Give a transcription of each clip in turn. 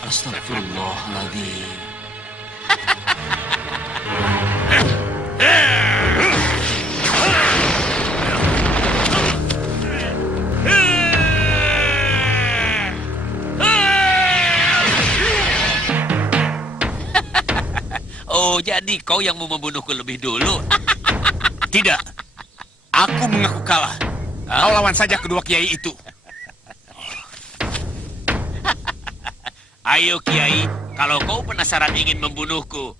Astagfirullahaladzim. Oh, jadi kau yang mau membunuhku lebih dulu? Tidak. Aku mengaku kalah. Kau lawan saja kedua kiai itu. Ayo, Kiai. Kalau kau penasaran ingin membunuhku.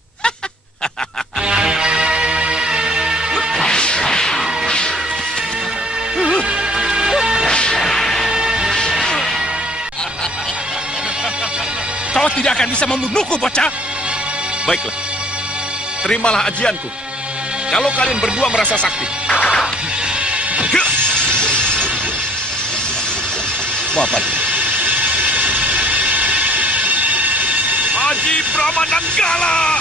Kau tidak akan bisa membunuhku, bocah. Baiklah, terimalah ajianku. Kalau kalian berdua merasa sakti. Bapak. Haji Pramananggala!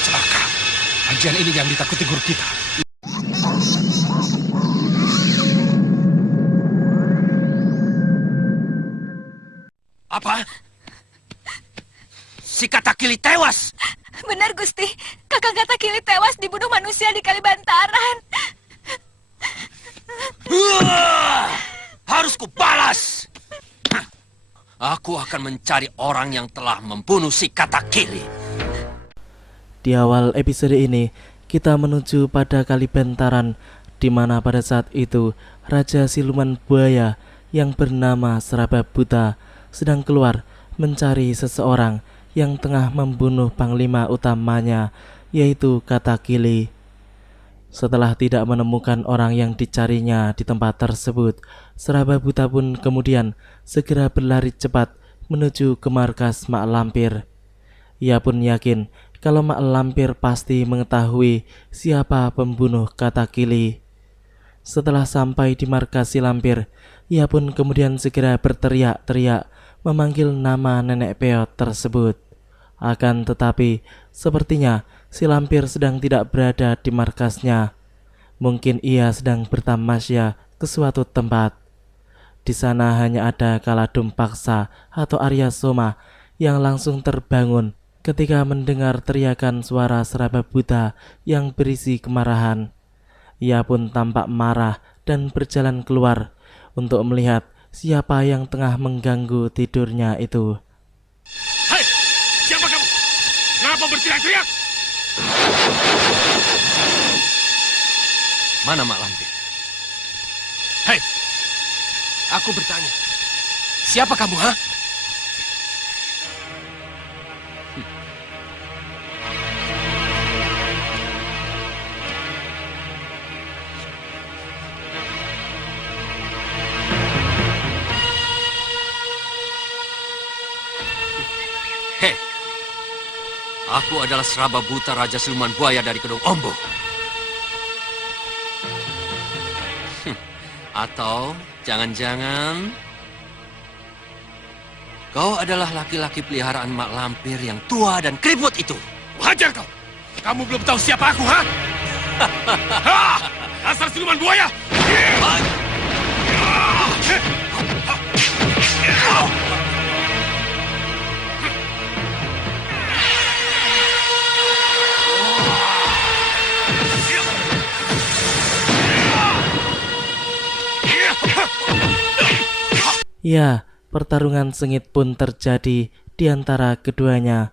Celaka. Ajian ini yang ditakuti guru kita. Apa? Si Katakili tewas! Benar, Gusti. Kakang Katakili tewas dibunuh manusia di Kalibantaran. Harus kubalas! Aku akan mencari orang yang telah membunuh si Katakili. Di awal episode ini, kita menuju pada Kalibantaran, di mana pada saat itu Raja Siluman Buaya yang bernama Seraba Buta sedang keluar mencari seseorang yang tengah membunuh panglima utamanya, yaitu Katakili. Setelah tidak menemukan orang yang dicarinya di tempat tersebut, Seraba Buta pun kemudian segera berlari cepat menuju ke markas Mak Lampir. Ia pun yakin kalau Mak Lampir pasti mengetahui siapa pembunuh Katakili. Setelah sampai di markas si Lampir, ia pun kemudian segera berteriak-teriak memanggil nama nenek peot tersebut. Akan tetapi, sepertinya si Lampir sedang tidak berada di markasnya. Mungkin ia sedang bertamasya ke suatu tempat. Di sana hanya ada Kaladum Paksa atau Arya Soma yang langsung terbangun ketika mendengar teriakan suara Seraba Buta yang berisi kemarahan. Ia pun tampak marah dan berjalan keluar untuk melihat siapa yang tengah mengganggu tidurnya itu. Hai, siapa kamu? Kenapa berteriak-teriak? Mana Mak Lampir? Hei, aku bertanya. Siapa kamu, ha? Hei, aku adalah Seraba Buta Raja Siluman Buaya dari Kedung Ombo. Atau jangan-jangan kau adalah laki-laki peliharaan Mak Lampir yang tua dan keriput itu. Hajar kau. Kamu belum tahu siapa aku, ha? Ha! Dasar siluman buaya. Ya, pertarungan sengit pun terjadi di antara keduanya.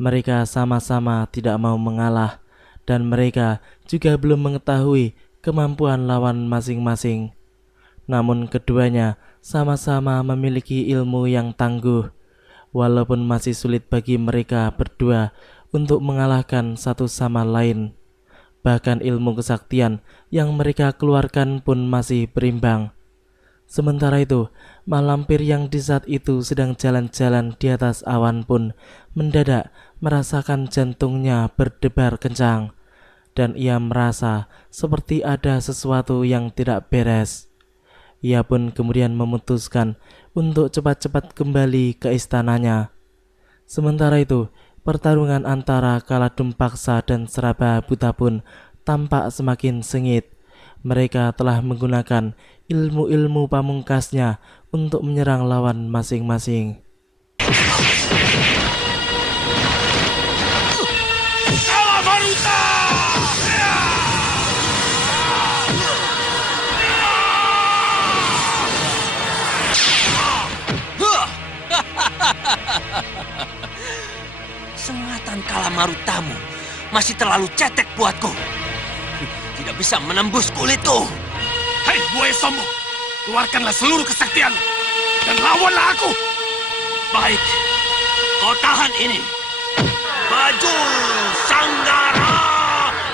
Mereka sama-sama tidak mau mengalah, dan mereka juga belum mengetahui kemampuan lawan masing-masing. Namun keduanya sama-sama memiliki ilmu yang tangguh, walaupun masih sulit bagi mereka berdua untuk mengalahkan satu sama lain. Bahkan ilmu kesaktian yang mereka keluarkan pun masih berimbang. Sementara itu, Mak Lampir yang di saat itu sedang jalan-jalan di atas awan pun mendadak merasakan jantungnya berdebar kencang, dan ia merasa seperti ada sesuatu yang tidak beres. Ia pun kemudian memutuskan untuk cepat-cepat kembali ke istananya. Sementara itu, pertarungan antara Kaladum Paksa dan Seraba Buta pun tampak semakin sengit. Mereka telah menggunakan ilmu-ilmu pamungkasnya untuk menyerang lawan masing-masing. kala marutamu masih terlalu cetek buatku. Tidak bisa menembus kulitku. Hei, buaya sombong! Keluarkanlah seluruh kesaktianmu dan lawanlah aku! Baik, kau tahan ini. Baju Sanggara!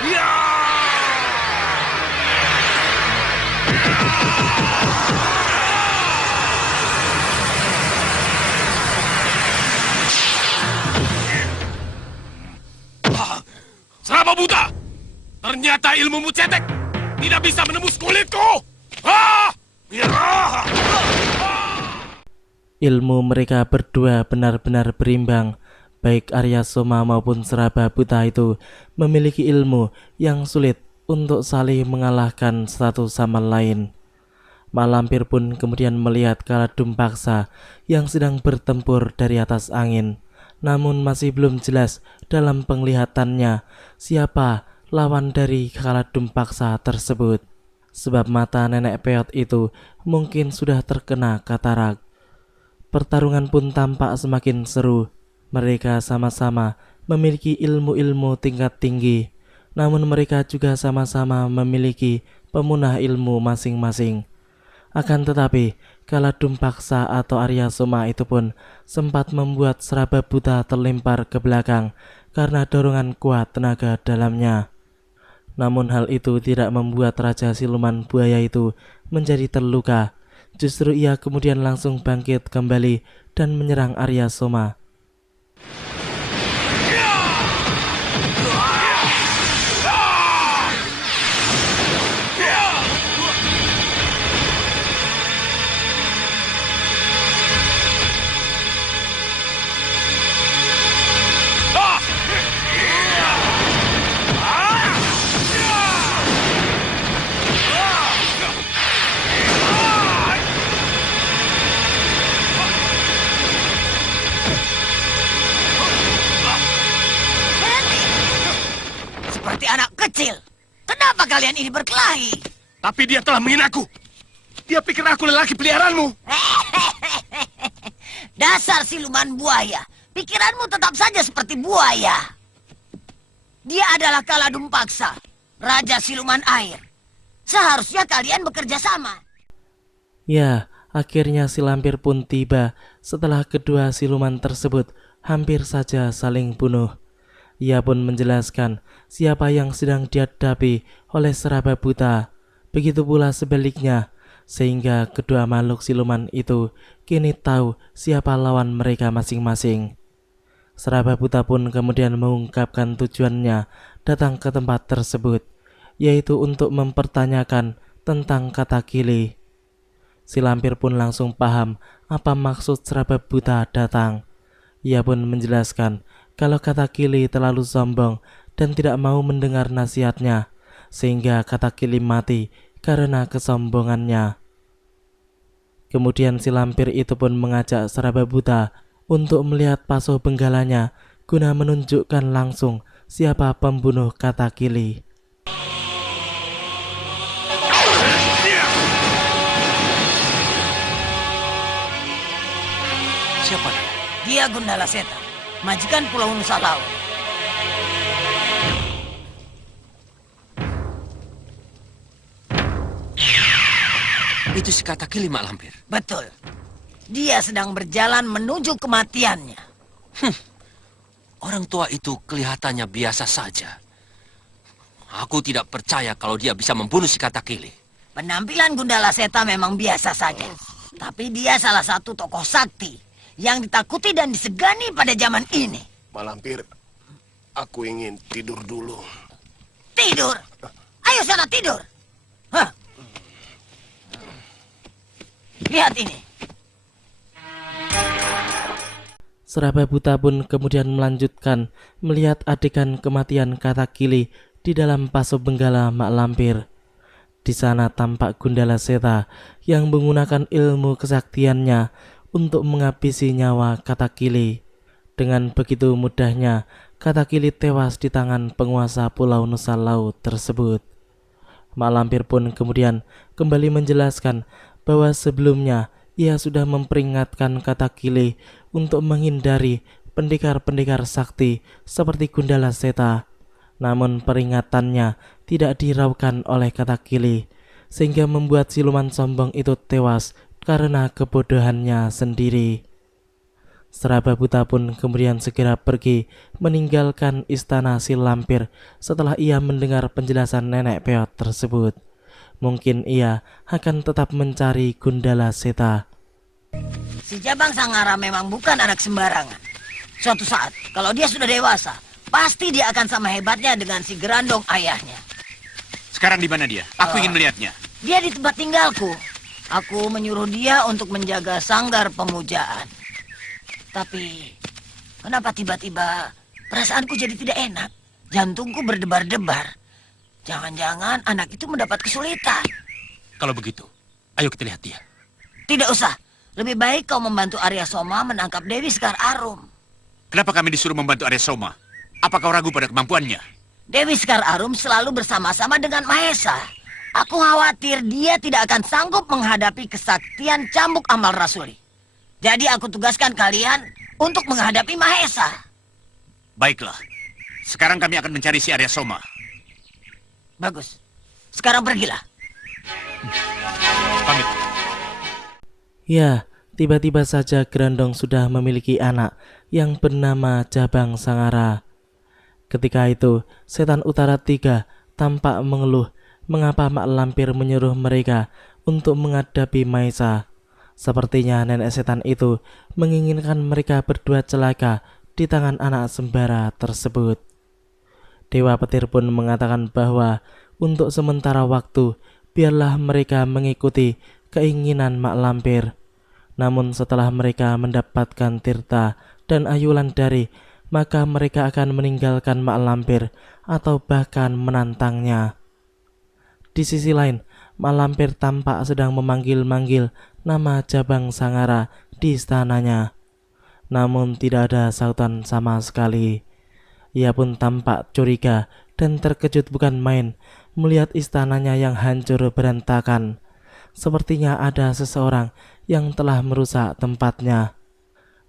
Ya! Seraba buta! Ternyata ilmumu cetek! Tidak bisa menembus kulitku! Ah! Ya! Ilmu mereka berdua benar-benar berimbang. Baik Arya Soma maupun Seraba Buta itu memiliki ilmu yang sulit untuk saling mengalahkan satu sama lain. Mak Lampir pun kemudian melihat Kaladumpaksa yang sedang bertempur dari atas angin. Namun masih belum jelas dalam penglihatannya siapa lawan dari Kaladumpaksa tersebut. Sebab mata nenek peot itu mungkin sudah terkena katarak. Pertarungan pun tampak semakin seru. Mereka sama-sama memiliki ilmu-ilmu tingkat tinggi. Namun mereka juga sama-sama memiliki pemunah ilmu masing-masing. Akan tetapi, Kaladumpaksa atau Arya Soma itu pun sempat membuat Seraba Buta terlempar ke belakang karena dorongan kuat tenaga dalamnya. Namun hal itu tidak membuat Raja Siluman Buaya itu menjadi terluka. Justru ia kemudian langsung bangkit kembali dan menyerang Arya Soma. Seperti anak kecil. Kenapa kalian ini berkelahi? Tapi dia telah menghinaku. Dia pikir aku lelaki peliharaanmu. Dasar siluman buaya. Pikiranmu tetap saja seperti buaya. Dia adalah Kaladumpaksa, Raja Siluman Air. Seharusnya kalian bekerja sama. Ya, akhirnya si Lampir pun tiba setelah kedua siluman tersebut hampir saja saling bunuh. Ia pun menjelaskan siapa yang sedang dihadapi oleh Seraba Buta. Begitu pula sebaliknya, sehingga kedua makhluk siluman itu kini tahu siapa lawan mereka masing-masing. Seraba Buta pun kemudian mengungkapkan tujuannya datang ke tempat tersebut, yaitu untuk mempertanyakan tentang kata kili. Si Lampir pun langsung paham apa maksud Seraba Buta datang. Ia pun menjelaskan kalau kata kili terlalu sombong dan tidak mau mendengar nasihatnya, sehingga kata kili mati karena kesombongannya. Kemudian si Lampir itu pun mengajak Seraba Buta untuk melihat paso benggalanya guna menunjukkan langsung siapa pembunuh kata kili. Siapa? Dia Gundala Seta, majikan Pulau Nusa Laut. Itu si kata kili, Mak Lampir. Betul. Dia sedang berjalan menuju kematiannya. Orang tua itu kelihatannya biasa saja. Aku tidak percaya kalau dia bisa membunuh si kata kili. Penampilan Gundala Seta memang biasa saja. Tapi dia salah satu tokoh sakti yang ditakuti dan disegani pada zaman ini. Mak Lampir, aku ingin tidur dulu. Tidur? Ayo sana tidur. Hah? Lihat ini. Seraba Buta pun kemudian melanjutkan melihat adegan kematian kata kili di dalam paso benggala Mak Lampir. Di sana tampak Gundala Seta yang menggunakan ilmu kesaktiannya untuk menghabisi nyawa kata kili. Dengan begitu mudahnya, kata kili tewas di tangan penguasa Pulau Nusa Laut tersebut. Mak Lampir pun kemudian kembali menjelaskan bahwa sebelumnya ia sudah memperingatkan kata kili untuk menghindari pendekar-pendekar sakti seperti Gundala Seta. Namun peringatannya tidak diraukan oleh Katakili, sehingga membuat siluman sombong itu tewas karena kebodohannya sendiri. Seraba buta pun kemudian segera pergi meninggalkan istana si lampir setelah ia mendengar penjelasan nenek peot tersebut. Mungkin ia akan tetap mencari Gundala Seta. Si Jabang Sangara memang bukan anak sembarangan. Suatu saat, kalau dia sudah dewasa, pasti dia akan sama hebatnya dengan si Gerandong ayahnya. Sekarang di mana dia? Aku ingin melihatnya. Dia di tempat tinggalku. Aku menyuruh dia untuk menjaga sanggar pemujaan. Tapi, kenapa tiba-tiba perasaanku jadi tidak enak? Jantungku berdebar-debar. Jangan-jangan anak itu mendapat kesulitan. Kalau begitu, ayo kita lihat dia. Tidak usah. Lebih baik kau membantu Arya Soma menangkap Dewi Sekar Arum. Kenapa kami disuruh membantu Arya Soma? Apa kau ragu pada kemampuannya? Dewi Sekar Arum selalu bersama-sama dengan Mahesa. Aku khawatir dia tidak akan sanggup menghadapi kesaktian cambuk amal rasuli. Jadi aku tugaskan kalian untuk menghadapi Mahesa. Baiklah. Sekarang kami akan mencari si Arya Soma. Bagus. Sekarang pergilah. Pamit. Ya, tiba-tiba saja Gerandong sudah memiliki anak yang bernama Jabang Sangara. Ketika itu, setan utara 3 tampak mengeluh mengapa mak lampir menyuruh mereka untuk menghadapi Mahesa. Sepertinya nenek setan itu menginginkan mereka berdua celaka di tangan anak sembara tersebut. Dewa Petir pun mengatakan bahwa untuk sementara waktu biarlah mereka mengikuti keinginan mak lampir. Namun setelah mereka mendapatkan tirta dan ayulan dari, maka mereka akan meninggalkan mak lampir atau bahkan menantangnya. Di sisi lain, mak lampir tampak sedang memanggil-manggil nama Jabang Sangara di istananya. Namun tidak ada sautan sama sekali. Ia pun tampak curiga dan terkejut bukan main melihat istananya yang hancur berantakan. Sepertinya ada seseorang yang telah merusak tempatnya.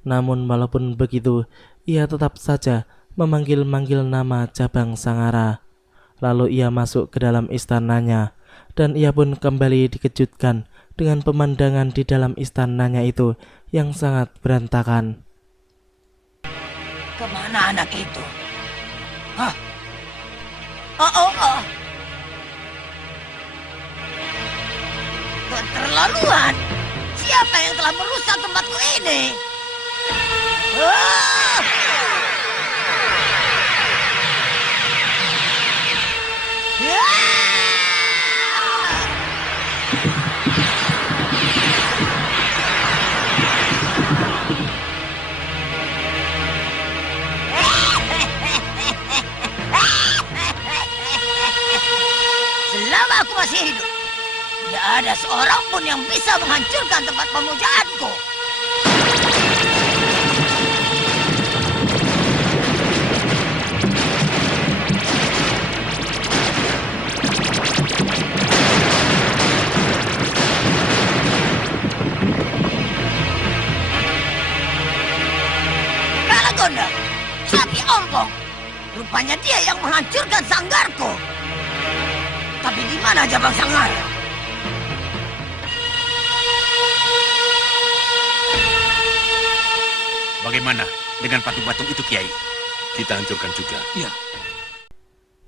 Namun walaupun begitu, ia tetap saja memanggil-manggil nama Jabang Sangara. Lalu ia masuk ke dalam istananya, dan ia pun kembali dikejutkan dengan pemandangan di dalam istananya itu yang sangat berantakan. Kemana anak itu? Hah? Oh. Keterlaluan! Siapa yang telah merusak tempatku ini? Ah! Selama aku masih hidup, tidak ada seorang pun yang bisa menghancurkan tempat pemujaanku. Kalagonda, sapi ompong. Rupanya dia yang menghancurkan sanggarku. Tapi di mana Jabang Sangara? Bagaimana dengan patung-patung itu, Kiai? Kita hancurkan juga.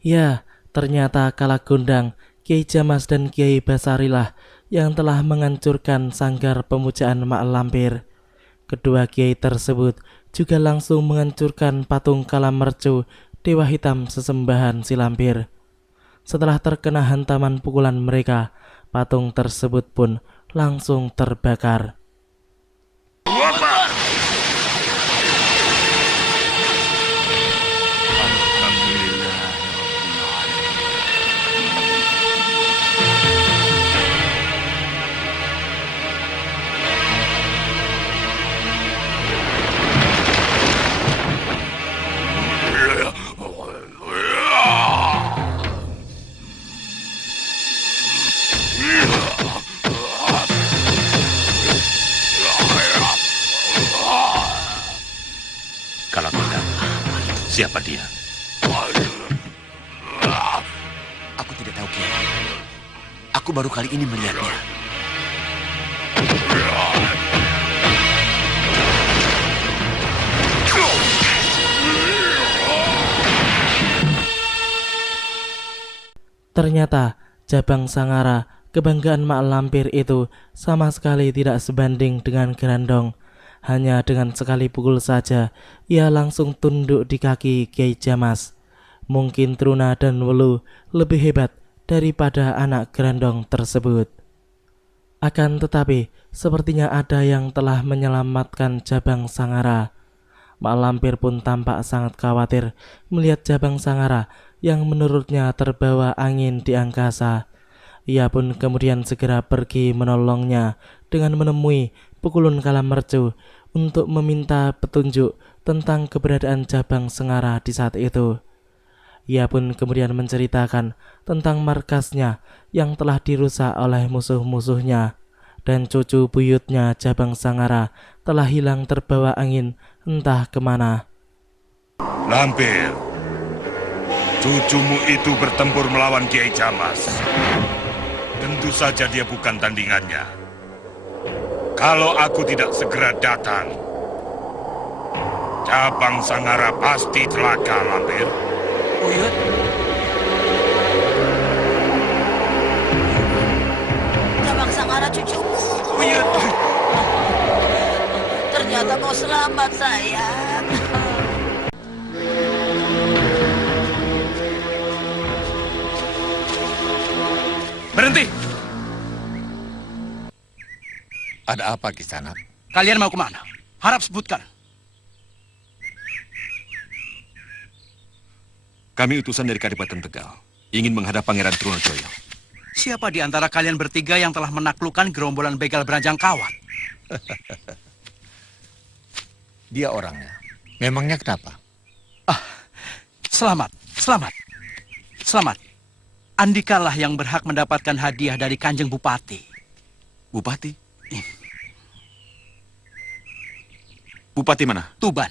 Ya, ternyata Kalagondang, Kiai Jamas dan Kiai Basarilah yang telah menghancurkan sanggar pemujaan mak lampir. Kedua kiai tersebut juga langsung menghancurkan patung Kalamercu, dewa hitam sesembahan si lampir. Setelah terkena hantaman pukulan mereka, patung tersebut pun langsung terbakar. Siapa dia? Aku tidak tahu, Kiai. Aku baru kali ini melihatnya. Ternyata Jabang Sangara, kebanggaan mak lampir itu sama sekali tidak sebanding dengan Grandong. Hanya dengan sekali pukul saja, ia langsung tunduk di kaki Kiai Jamas. Mungkin Truna dan Welu lebih hebat daripada anak Grandong tersebut. Akan tetapi, sepertinya ada yang telah menyelamatkan Jabang Sangara. Mak lampir pun tampak sangat khawatir melihat Jabang Sangara yang menurutnya terbawa angin di angkasa. Ia pun kemudian segera pergi menolongnya dengan menemui Pukulun Kalamercu untuk meminta petunjuk tentang keberadaan Jabang Sangara di saat itu. Ia pun kemudian menceritakan tentang markasnya yang telah dirusak oleh musuh-musuhnya, dan cucu buyutnya Jabang Sangara telah hilang terbawa angin entah kemana. Lampir, cucumu itu bertempur melawan Kiai Jamas. Tentu saja dia bukan tandingannya. Kalau aku tidak segera datang, Jabang Sangara pasti celaka, Lampir. Buyut, Jabang Sangara cucumu. Buyut. Ternyata kau selamat, sayang. Berhenti! Ada apa, Kisanak? Kalian mau kemana? Harap sebutkan. Kami utusan dari Kadipaten Tegal, ingin menghadap Pangeran Trunojoyo. Siapa di antara kalian bertiga yang telah menaklukkan gerombolan begal beranjang kawat? Dia orangnya. Memangnya kenapa? Selamat. Andikalah yang berhak mendapatkan hadiah dari Kanjeng Bupati. Bupati? Bupati mana? Tuban.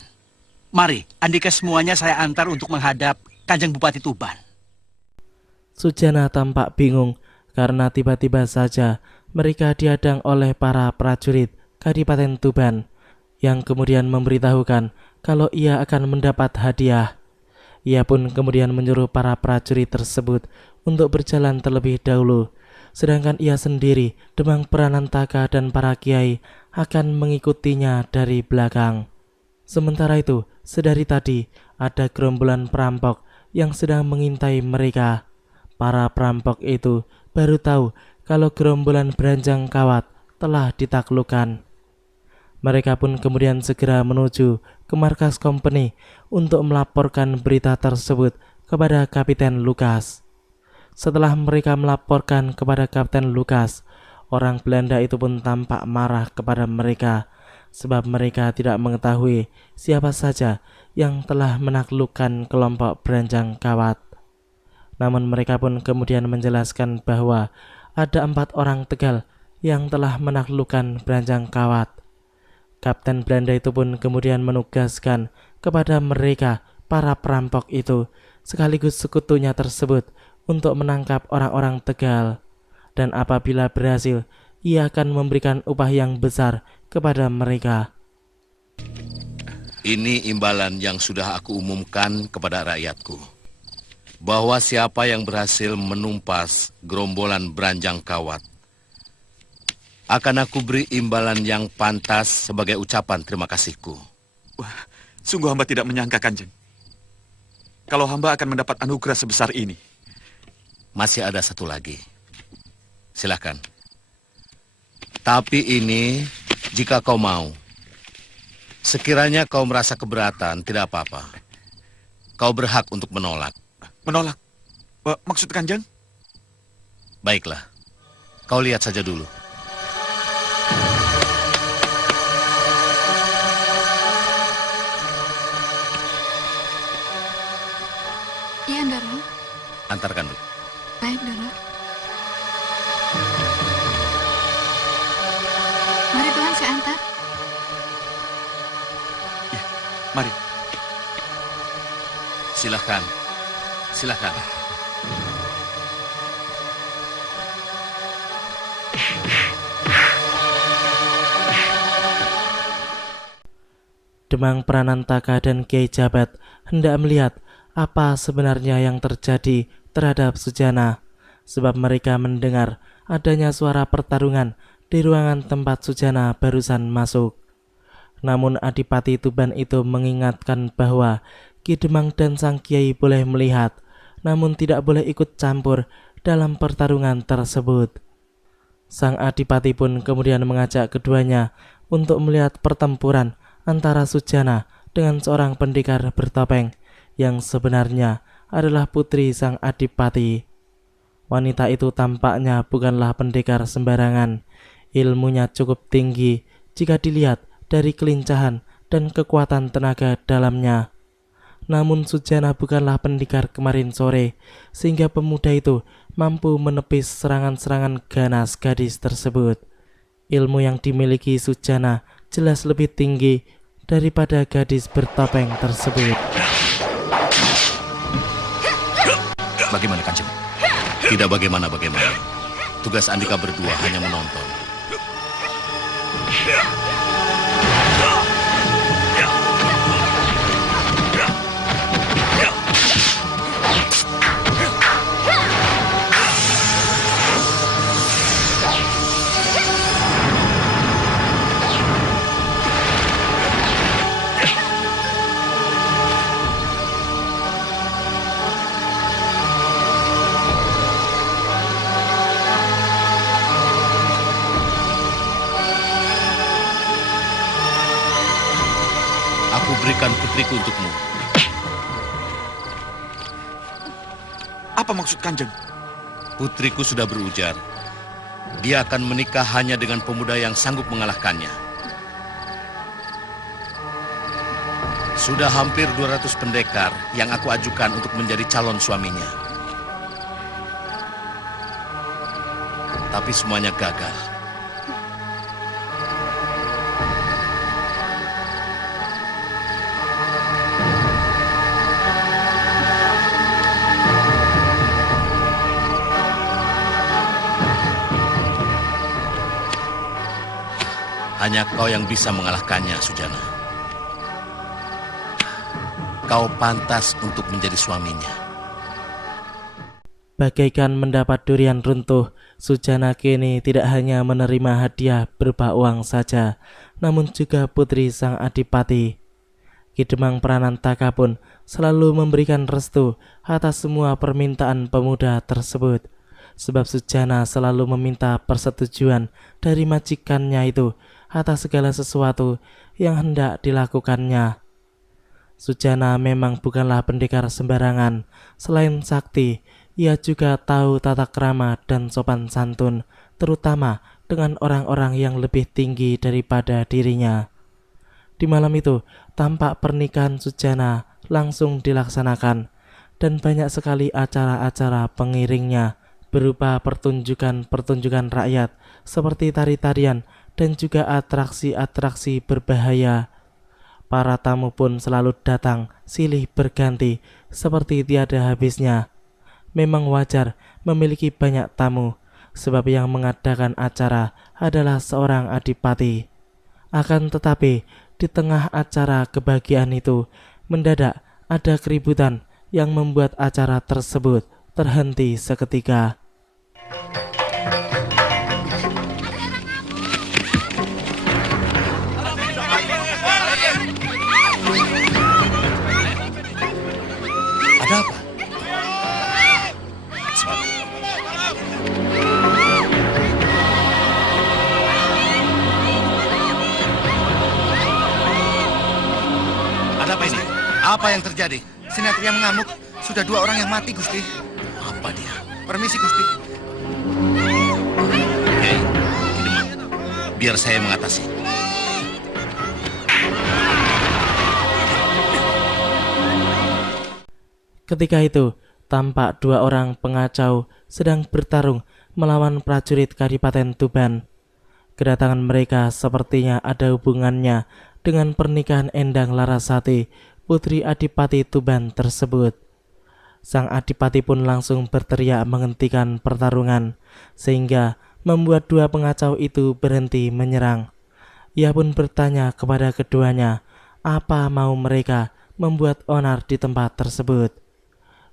Mari, Andika semuanya saya antar untuk menghadap Kanjeng Bupati Tuban. Sujana tampak bingung karena tiba-tiba saja mereka dihadang oleh para prajurit Kadipaten Tuban yang kemudian memberitahukan kalau ia akan mendapat hadiah. Ia pun kemudian menyuruh para prajurit tersebut untuk berjalan terlebih dahulu, sedangkan ia sendiri, Demang Pranantaka dan para kiai akan mengikutinya dari belakang. Sementara itu, sedari tadi ada gerombolan perampok yang sedang mengintai mereka. Para perampok itu baru tahu kalau gerombolan beranjang kawat telah ditaklukkan. Mereka pun kemudian segera menuju ke markas company untuk melaporkan berita tersebut kepada Kapiten Lukas. Setelah mereka melaporkan kepada Kapten Lukas, orang Belanda itu pun tampak marah kepada mereka sebab mereka tidak mengetahui siapa saja yang telah menaklukkan kelompok beranjang kawat. Namun mereka pun kemudian menjelaskan bahwa ada 4 orang Tegal yang telah menaklukkan beranjang kawat. Kapten Belanda itu pun kemudian menugaskan kepada mereka, para perampok itu, sekaligus sekutunya tersebut, untuk menangkap orang-orang Tegal. Dan apabila berhasil, ia akan memberikan upah yang besar kepada mereka. Ini imbalan yang sudah aku umumkan kepada rakyatku. Bahwa siapa yang berhasil menumpas gerombolan beranjang kawat, akan aku beri imbalan yang pantas sebagai ucapan terima kasihku. Wah, sungguh hamba tidak menyangka, Kanjeng. Kalau hamba akan mendapat anugerah sebesar ini. Masih ada satu lagi. Silakan. Tapi ini jika kau mau. Sekiranya kau merasa keberatan, tidak apa-apa. Kau berhak untuk menolak. Menolak? Maksud Kanjeng? Baiklah. Kau lihat saja dulu. Iya, Ndara. Antarkan dulu. Baik, Ndara. Mari Tuhan, saya antar. Mari. Silakan. Silakan. Demang Pranantaka dan Kiai Jabat hendak melihat apa sebenarnya yang terjadi terhadap Sujana, sebab mereka mendengar adanya suara pertarungan di ruangan tempat Sujana barusan masuk. Namun Adipati Tuban itu mengingatkan bahwa Ki Demang dan Sang Kiai boleh melihat, namun tidak boleh ikut campur dalam pertarungan tersebut. Sang Adipati pun kemudian mengajak keduanya untuk melihat pertempuran antara Sujana dengan seorang pendekar bertopeng yang sebenarnya adalah putri Sang Adipati. Wanita itu tampaknya bukanlah pendekar sembarangan. Ilmunya cukup tinggi jika dilihat dari kelincahan dan kekuatan tenaga dalamnya. Namun Sujana bukanlah pendekar kemarin sore, sehingga pemuda itu mampu menepis serangan-serangan ganas gadis tersebut. Ilmu yang dimiliki Sujana jelas lebih tinggi daripada gadis bertopeng tersebut. Bagaimana Kanjeng? Tidak bagaimana-bagaimana. Tugas Andika berdua hanya menonton. Aku berikan putriku untukmu. Apa maksud Kanjeng? Putriku sudah berujar. Dia akan menikah hanya dengan pemuda yang sanggup mengalahkannya. Sudah hampir 200 pendekar yang aku ajukan untuk menjadi calon suaminya. Tapi semuanya gagal. Hanya kau yang bisa mengalahkannya, Sujana. Kau pantas untuk menjadi suaminya. Bagaikan mendapat durian runtuh, Sujana kini tidak hanya menerima hadiah berupa uang saja, namun juga putri Sang Adipati. Ki Demang Pranantaka pun selalu memberikan restu atas semua permintaan pemuda tersebut, sebab Sujana selalu meminta persetujuan dari majikannya itu atas segala sesuatu yang hendak dilakukannya. Sujana memang bukanlah pendekar sembarangan. Selain sakti, ia juga tahu tata krama dan sopan santun, terutama dengan orang-orang yang lebih tinggi daripada dirinya. Di malam itu, tampak pernikahan Sujana langsung dilaksanakan, dan banyak sekali acara-acara pengiringnya, berupa pertunjukan-pertunjukan rakyat seperti tari-tarian dan juga atraksi-atraksi berbahaya. Para tamu pun selalu datang silih berganti seperti tiada habisnya. Memang wajar memiliki banyak tamu, sebab yang mengadakan acara adalah seorang adipati. Akan tetapi, di tengah acara kebahagiaan itu, mendadak ada keributan yang membuat acara tersebut terhenti seketika. Ada apa? Ada apa ini? Apa yang terjadi? Sinatria mengamuk. Sudah 2 orang yang mati, Gusti. Apa dia? Permisi, Gusti. Hei, Ki Demang, biar saya mengatasi. Ketika itu, tampak 2 orang pengacau sedang bertarung melawan prajurit Kadipaten Tuban. Kedatangan mereka sepertinya ada hubungannya dengan pernikahan Endang Larasati putri Adipati Tuban tersebut. Sang Adipati pun langsung berteriak menghentikan pertarungan, sehingga membuat dua pengacau itu berhenti menyerang. Ia pun bertanya kepada keduanya, apa mau mereka membuat onar di tempat tersebut.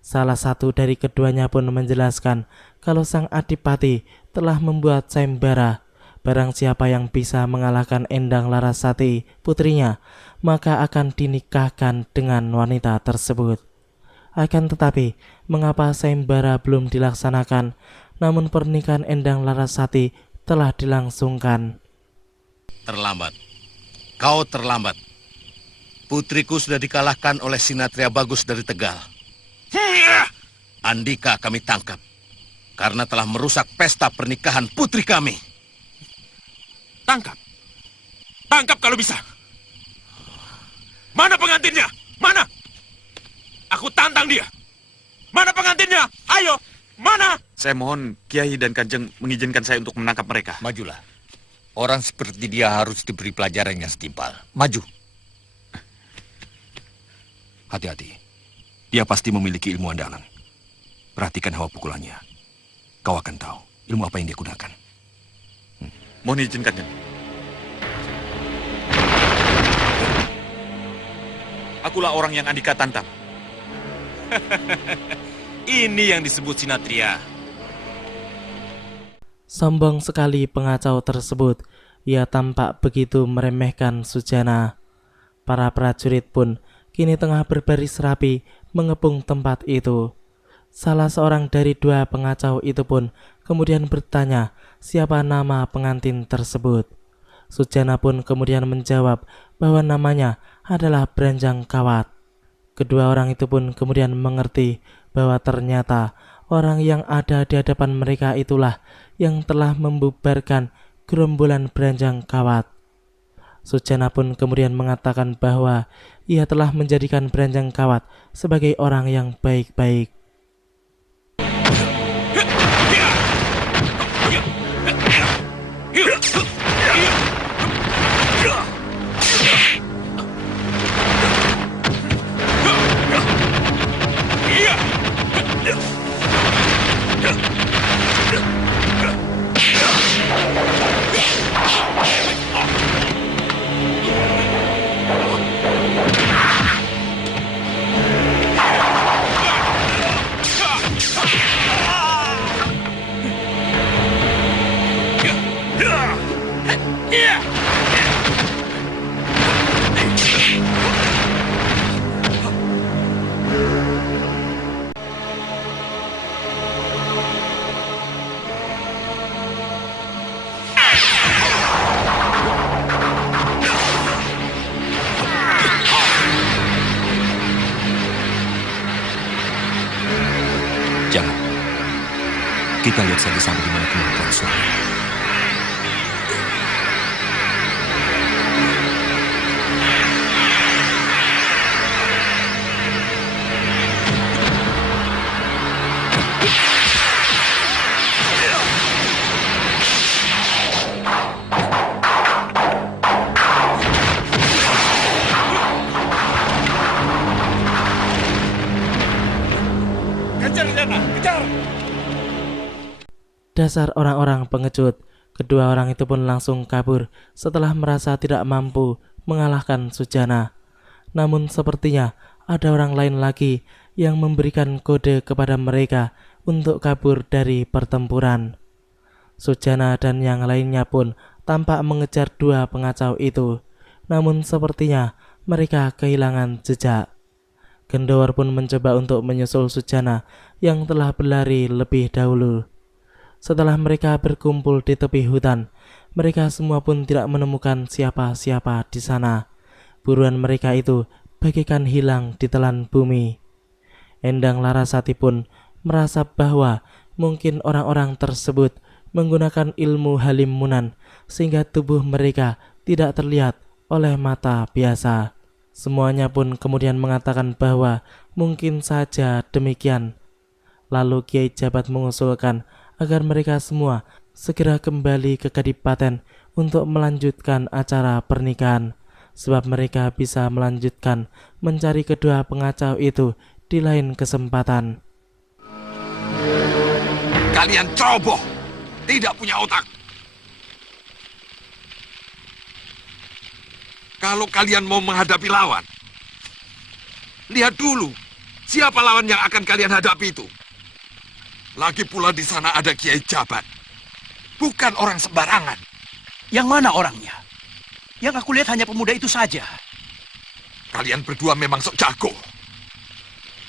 Salah satu dari keduanya pun menjelaskan kalau sang Adipati telah membuat sayembara. Barang siapa yang bisa mengalahkan Endang Larasati, putrinya, maka akan dinikahkan dengan wanita tersebut. Akan tetapi, mengapa sayembara belum dilaksanakan, namun pernikahan Endang Larasati telah dilangsungkan? Terlambat. Kau terlambat. Putriku sudah dikalahkan oleh Sinatria Bagus dari Tegal. Andika kami tangkap karena telah merusak pesta pernikahan putri kami. Tangkap. Tangkap kalau bisa. Mana pengantinnya? Mana? Aku tantang dia. Mana pengantinnya? Ayo, mana? Saya mohon Kiai dan Kanjeng mengizinkan saya untuk menangkap mereka. Majulah. Orang seperti dia harus diberi pelajaran yang setimpal. Maju. Hati-hati. Dia pasti memiliki ilmu andalan. Perhatikan hawa pukulannya. Kau akan tahu ilmu apa yang dia gunakan. Mohon izin Kanjeng. Akulah orang yang Andika tantang. Ini yang disebut Sinatria. Sombong sekali pengacau tersebut. Ia tampak begitu meremehkan Sujana. Para prajurit pun kini tengah berbaris rapi mengepung tempat itu. Salah seorang dari dua pengacau itu pun kemudian bertanya siapa nama pengantin tersebut. Sujana pun kemudian menjawab bahwa namanya adalah Branjang Kawat. Kedua orang itu pun kemudian mengerti bahwa ternyata orang yang ada di hadapan mereka itulah yang telah membubarkan gerombolan Branjang Kawat. Sujana pun kemudian mengatakan bahwa ia telah menjadikan Branjang Kawat sebagai orang yang baik-baik. Jangan. Kita lihat saja sampai di mana kemampuan suami. Dasar orang-orang pengecut. Kedua orang itu pun langsung kabur setelah merasa tidak mampu mengalahkan Sujana. Namun sepertinya ada orang lain lagi yang memberikan kode kepada mereka untuk kabur dari pertempuran. Sujana dan yang lainnya pun tampak mengejar dua pengacau itu. Namun sepertinya mereka kehilangan jejak. Gendowar pun mencoba untuk menyusul Sujana yang telah berlari lebih dahulu. Setelah mereka berkumpul di tepi hutan, mereka semua pun tidak menemukan siapa-siapa di sana. Buruan mereka itu bagaikan hilang ditelan bumi. Endang Larasati pun merasa bahwa mungkin orang-orang tersebut menggunakan ilmu Halim Munan sehingga tubuh mereka tidak terlihat oleh mata biasa. Semuanya pun kemudian mengatakan bahwa mungkin saja demikian. Lalu Kiai Jabat mengusulkan agar mereka semua segera kembali ke Kadipaten untuk melanjutkan acara pernikahan. sebab mereka bisa melanjutkan mencari kedua pengacau itu di lain kesempatan. Kalian ceroboh, tidak punya otak. Kalau kalian mau menghadapi lawan, lihat dulu siapa lawan yang akan kalian hadapi itu. Lagi pula di sana ada Kiai Jabat, bukan orang sembarangan. Yang mana orangnya? Yang aku lihat hanya pemuda itu saja. Kalian berdua memang sok jago.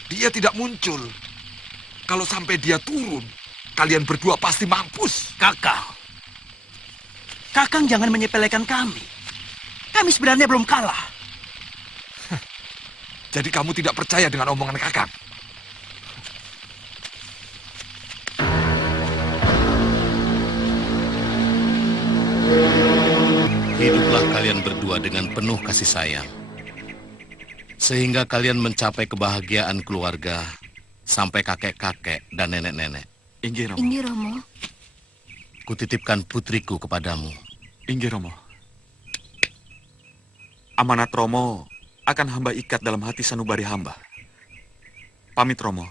Dia tidak muncul. Kalau sampai dia turun, kalian berdua pasti mampus. Kakang jangan menyepelekan kami. Kami sebenarnya belum kalah. Jadi kamu tidak percaya dengan omongan Kakang? Hiduplah kalian berdua dengan penuh kasih sayang, sehingga kalian mencapai kebahagiaan keluarga sampai kakek-kakek dan nenek-nenek. Inggih Romo. Inggih Romo. Kutitipkan putriku kepadamu. Inggih Romo. Amanat Romo akan hamba ikat dalam hati sanubari hamba. Pamit Romo.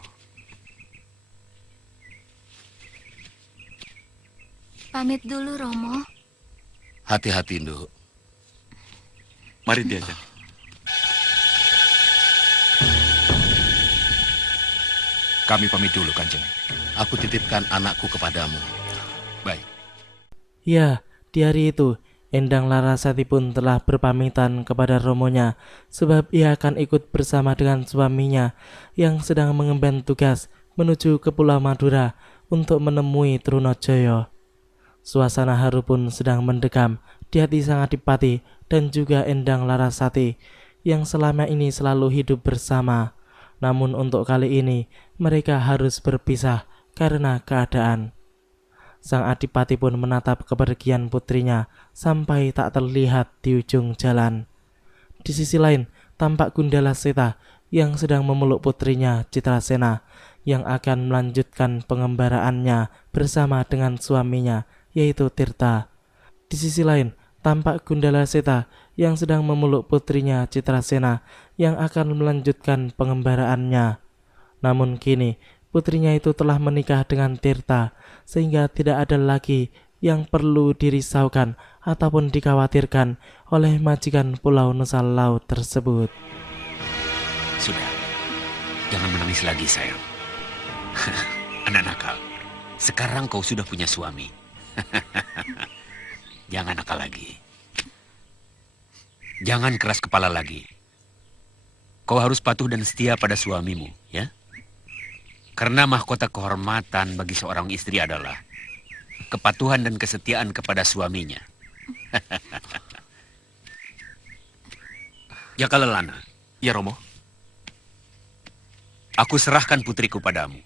Pamit dulu Romo. Hati-hati, Nduk. Mari diajak. Kami pamit dulu, Kanjeng. Aku titipkan anakku kepadamu. Baik. Ya, di hari itu Endang Larasati pun telah berpamitan kepada romonya, sebab ia akan ikut bersama dengan suaminya yang sedang mengemban tugas menuju ke Pulau Madura untuk menemui Trunojoyo. Suasana haru pun sedang mendekam di hati sang Adipati dan juga Endang Larasati yang selama ini selalu hidup bersama. Namun untuk kali ini mereka harus berpisah karena keadaan. Sang Adipati pun menatap kepergian putrinya sampai tak terlihat di ujung jalan. Di sisi lain, tampak Gundala Seta yang sedang memeluk putrinya Citrasena yang akan melanjutkan pengembaraannya bersama dengan suaminya, yaitu Tirta. Di sisi lain, tampak Gundala Seta yang sedang memeluk putrinya Citrasena yang akan melanjutkan pengembaraannya. Namun kini, putrinya itu telah menikah dengan Tirta, sehingga tidak ada lagi yang perlu dirisaukan ataupun dikhawatirkan oleh majikan Pulau Nusa Laut tersebut. Sudah, jangan menangis lagi sayang. Anak nakal, sekarang kau sudah punya suami. Jangan nakal lagi. Jangan keras kepala lagi. Kau harus patuh dan setia pada suamimu, ya? Karena mahkota kehormatan bagi seorang istri adalah kepatuhan dan kesetiaan kepada suaminya. Jaka Lelana. Ya Romo. Aku serahkan putriku padamu.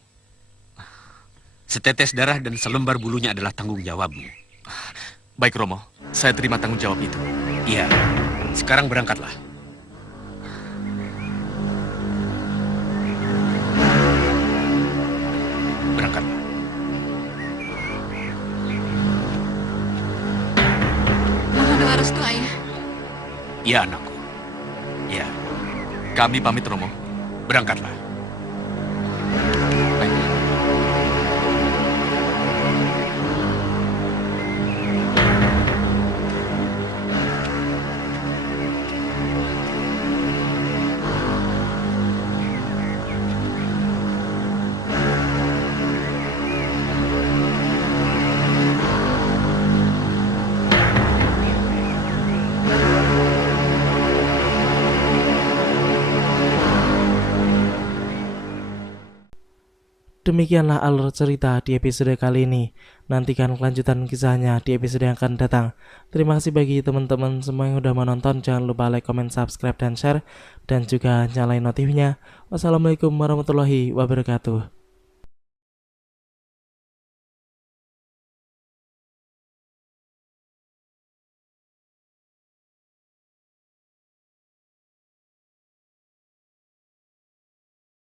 Setetes darah dan selembar bulunya adalah tanggung jawabmu. Baik Romo, saya terima tanggung jawab itu. Iya, sekarang berangkatlah. Berangkatlah. Mohon doa restu ayah. Iya anakku. Iya. Kami pamit Romo. Berangkatlah. Demikianlah alur cerita di episode kali ini. Nantikan kelanjutan kisahnya di episode yang akan datang. Terima kasih bagi teman-teman semua yang udah menonton. Jangan lupa like, comment, subscribe, dan share. Dan juga nyalain notifnya. Wassalamualaikum warahmatullahi wabarakatuh.